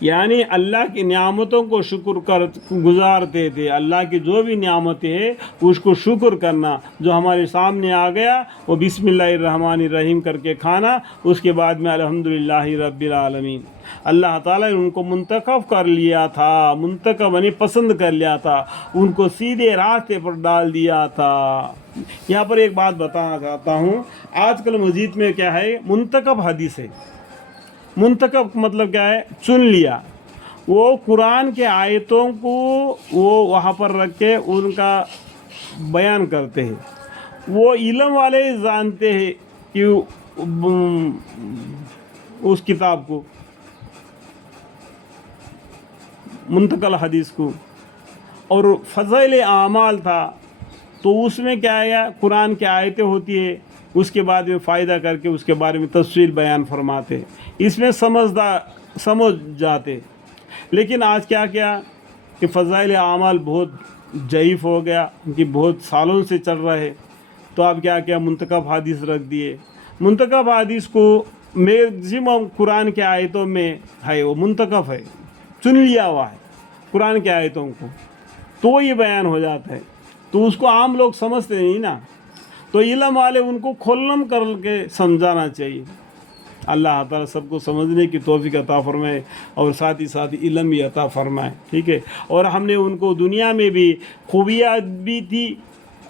یعنی اللہ کی نعمتوں کو گزارتے تھے. اللہ کی جو بھی نعمتیں ہیں اس کو شکر کرنا. جو ہمارے سامنے آ گیا وہ بسم اللہ الرحمن الرحیم کر کے کھانا, اس کے بعد میں الحمدللہ رب العالمین. اللہ تعالیٰ نے ان کو منتخب کر لیا تھا, منتخب یعنی پسند کر لیا تھا, ان کو سیدھے راستے پر ڈال دیا تھا. یہاں پر ایک بات بتانا چاہتا ہوں, آج کل مسجد میں کیا ہے, منتخب حدیث ہے. منتخب مطلب کیا ہے, چن لیا. وہ قرآن کے آیتوں کو وہ وہاں پر رکھ کے ان کا بیان کرتے ہیں. وہ علم والے جانتے ہیں کہ اس کتاب کو, منتقل حدیث کو. اور فضائل اعمال تھا تو اس میں کیا ہے, قرآن کی آیتیں ہوتی ہے, اس کے بعد میں فائدہ کر کے اس کے بارے میں تفصیل بیان فرماتے, اس میں سمجھ جاتے. لیکن آج کیا کہ فضائل اعمال بہت ضعیف ہو گیا, کہ بہت سالوں سے چل رہا ہے. تو اب کیا منتخب حدیث رکھ دیے. منتخب حدیث کو میکزیمم قرآن کے آیتوں میں ہے, وہ منتخب ہے, چن لیا ہوا ہے قرآن کے آیتوں کو, تو یہ بیان ہو جاتا ہے. تو اس کو عام لوگ سمجھتے نہیں نا, تو علم والے ان کو کھولم کر کے سمجھانا چاہیے. اللہ تعالیٰ سب کو سمجھنے کی توفیق عطا فرمائے اور ساتھ ہی ساتھ علم بھی عطا فرمائے. ٹھیک ہے. اور ہم نے ان کو دنیا میں بھی خوبیاں بھی تھی,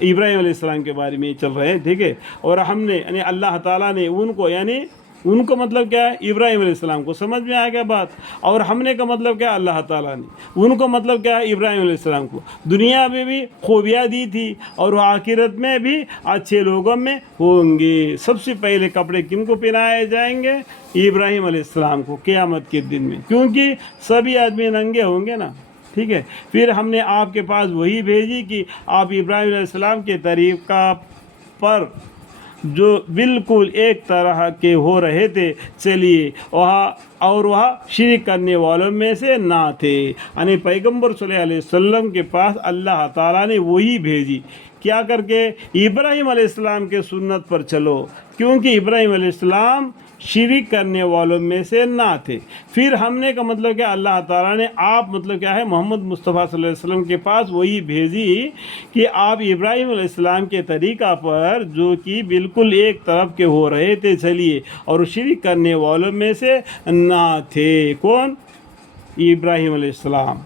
ابراہیم علیہ السلام کے بارے میں چل رہے ہیں. ٹھیک ہے. اور ہم نے یعنی اللہ تعالیٰ نے ان کو مطلب کیا ہے, ابراہیم علیہ السلام کو سمجھ میں آ گیا بات. اور ہم نے کا مطلب کیا, اللہ تعالیٰ نے ان کو مطلب کیا ہے, ابراہیم علیہ السلام کو دنیا میں بھی خوبیاں دی تھی اور آخرت میں بھی اچھے لوگوں میں ہوں گے. سب سے پہلے کپڑے کن کو پہنائے جائیں گے, ابراہیم علیہ السلام کو قیامت کے دن میں, کیونکہ سبھی آدمی ننگے ہوں گے نا. ٹھیک ہے. پھر ہم نے آپ کے پاس وہی بھیجی کہ آپ ابراہیم علیہ السلام کے طریقہ پر جو بالکل ایک طرح کے ہو رہے تھے چلیے وہاں شرک کرنے والوں میں سے نہ تھے. یعنی پیغمبر صلی اللہ علیہ وسلم کے پاس اللہ تعالیٰ نے وہی بھیجی کیا کر کے, ابراہیم علیہ السلام کے سنت پر چلو, کیونکہ ابراہیم علیہ السلام شرک کرنے والوں میں سے نہ تھے. پھر ہم نے کا مطلب کیا, اللہ تعالیٰ نے آپ مطلب کیا ہے محمد مصطفیٰ صلی اللہ علیہ وسلم کے پاس وہی بھیجی کہ آپ ابراہیم علیہ السلام کے طریقہ پر جو کہ بالکل ایک طرف کے ہو رہے تھے چلیے, اور شرک کرنے والوں میں سے نہ تھے. کون, ابراہیم علیہ السلام,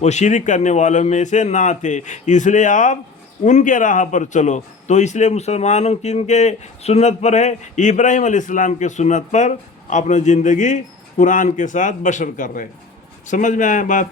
وہ شرک کرنے والوں میں سے نہ تھے, اس لیے آپ ان کے راہ پر چلو. تو اس لیے مسلمانوں کی ان کے سنت پر ہے, ابراہیم علیہ السلام کے سنت پر اپنا زندگی قرآن کے ساتھ بشر کر رہے ہیں. سمجھ میں آیا بات؟